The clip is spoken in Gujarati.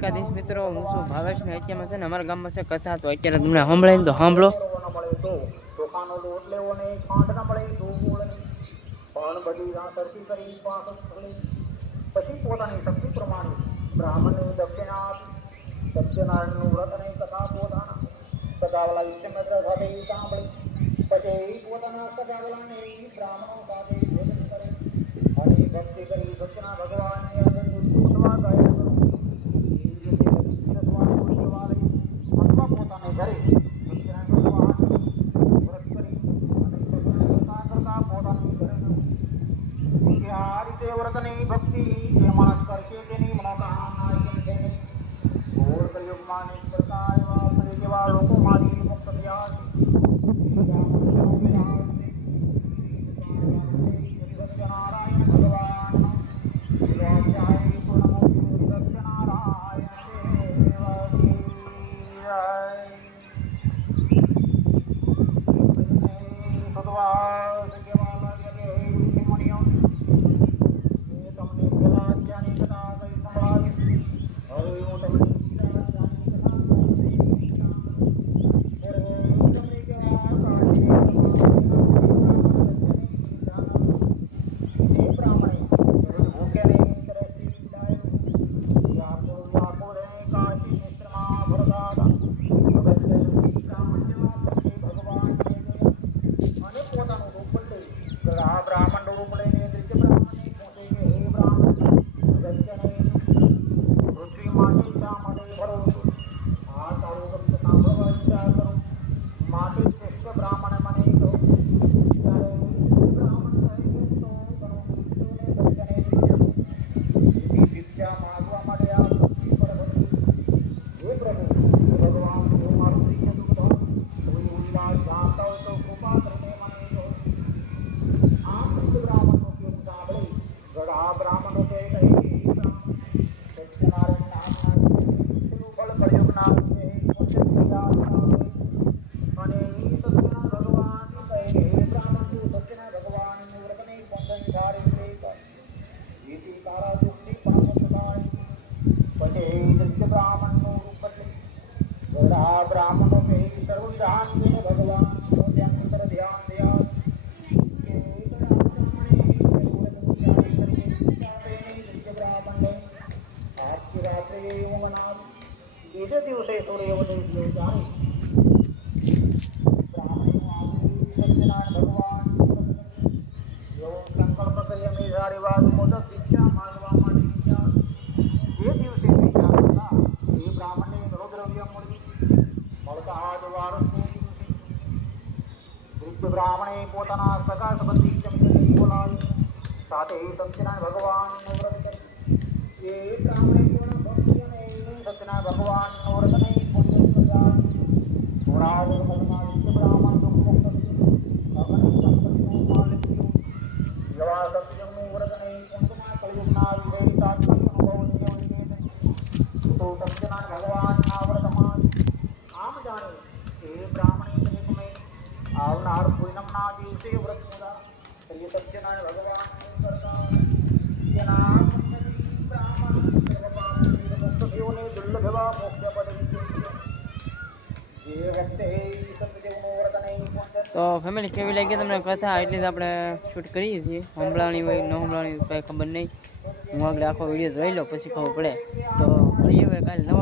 દ્વારકાધીશ મિત્રો, હું છું ભાવેશ ને અત્યારમાં છે ને અમારા ગામમાં છે કથા, તો અત્યારે તમને સાંભળાય તો સાંભળો. ચોખાનો લોટ લેવો ને ખાંડ ના મળે તો ગોળ નહીં પણ બધી સરખી કરી પાક પછી પોતાની શક્તિ પ્રમાણે બ્રાહ્મણની દક્ષિણા આપી સત્યનારાયણનું વ્રત અને કથા પોતાના સદાવાલા વિષ્ણુમિત્ર સાથે સાંભળી પછી પોતાના સદાવાલાને બ્રાહ્મણો સાથે ભોજન કરે અને ભક્તિ કરી સત્યના ભગવાનની અંદર ઉત્સવા ગાયન કરું પોતાને ઘરે આ રીતે વ્રતની ભક્તિ એ માણસ કરશે તેની મનોકામના ઘોર કલયુગમાં નિષ્ફળતા એવા લોકોમાંથી મુક્ત થયા સત્યનારાયણ ભગવાન બ્રાહ્મણો કે સર્વ વિધાન ભગવાન અંદર ધ્યાન દિયા બીજે દિવસે સૂર્યોદય જાણી સત્યનારાયણ ભગવાન એવો સંકલ્પ કરી અમે સારી વાત મોદક દીક્ષા માંગવા માટે એ દિવસે એ બ્રાહ્મણને મનોદ્રવ્ય મળતા આ દ્વારસ બ્રાહ્મણે પોતાના સગા સંબંધી ચમચને બોલાવી સાથે સત્યનારાયણ ભગવાનનું વ્રત કરી એ બ્રાહ્મણે પૂર્ણ ભક્તિ અને સત્યનારાયણ ભગવાનનું વ્રત નહીં પૂજન કર્યા થોડા વર્ષમાં વિષ્ણુ બ્રાહ્મણ દુઃખ મુક્ત અગણ સંપત્તિનું માલિક થયું એવા સત્યનું વ્રત નહીં અંતમાં કલયુગના વિવેક તાત્પર્ય અનુભવ તો સત્યનારાયણ ભગવાનના વ્રતમાં આમ જાણે એ બ્રાહ્મણે આવનાર પૂર્ણમના દિવસે વ્રત પૂરા કરીએ સત્યનારાયણ ભગવાન કરતા તેના મુક્ત થયોને દુર્લભ એવા મોક્ષ પદ જે વખતે સત્યદેવનું વ્રત નહીં તો ફેમિલી કેવી લાગી તમને કથા, એટલી જ આપણે શૂટ કરીએ છીએ. સંભળાણી હોય ન સંભળાણી કંઈ ખબર નહીં. હું આગળ આખો વિડીયો જોઈ લો પછી ખબર પડે. તો મળીએ હવે કાલે નવા